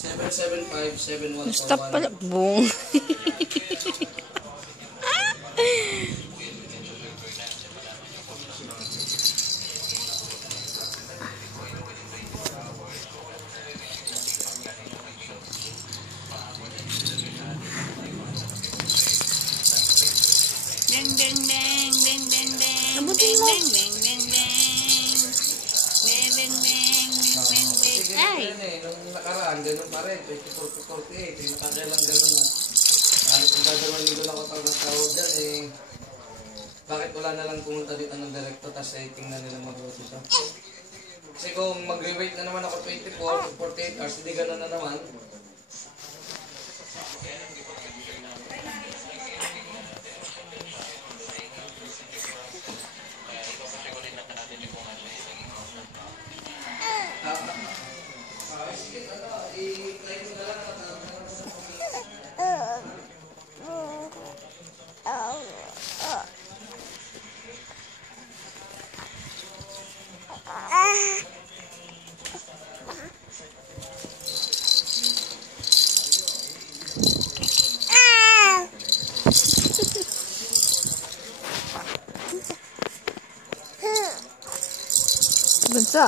775-7141. Stop pala. Boom. Ding ding ding ding ding ding. Abutin mo. Ding ding ding ding. Ding ding ding ding ding. Ay. Nung nakaraan, ganun pa rin. 24-48. Yung kanilang ganun na. Kung gagawin nito na ko talagang tawag dyan bakit wala na lang pumunta dito ng direkto tapos tingnan nila mabuti ito. Kasi kung mag-rewait na naman ako 24-48 hours, hindi ganun na naman. Bunso.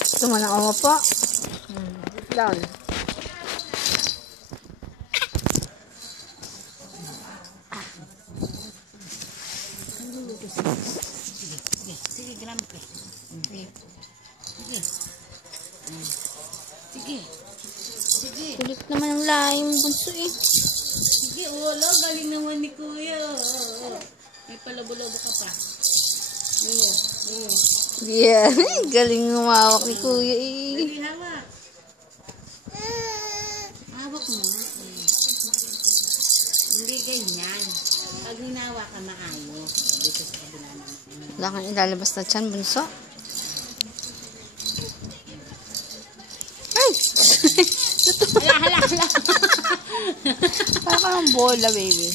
Gusto mo na umupo? Down. Sige, gram ko. Sige. Sige. Sige. Kulit naman ang laing bunso eh. Sige, wala. Galing naman ni Kuya. May palabo-labo ka pa. Yeah, galing umawak ni Kuya eh. Hindi hawak. Hawak mo nga Hindi ganyan. Pag hinawa ka maayos. Dito sa kabila naman. Wala kang ilalabas na tiyan, bunso. Ay! Hala. Parang bola, baby.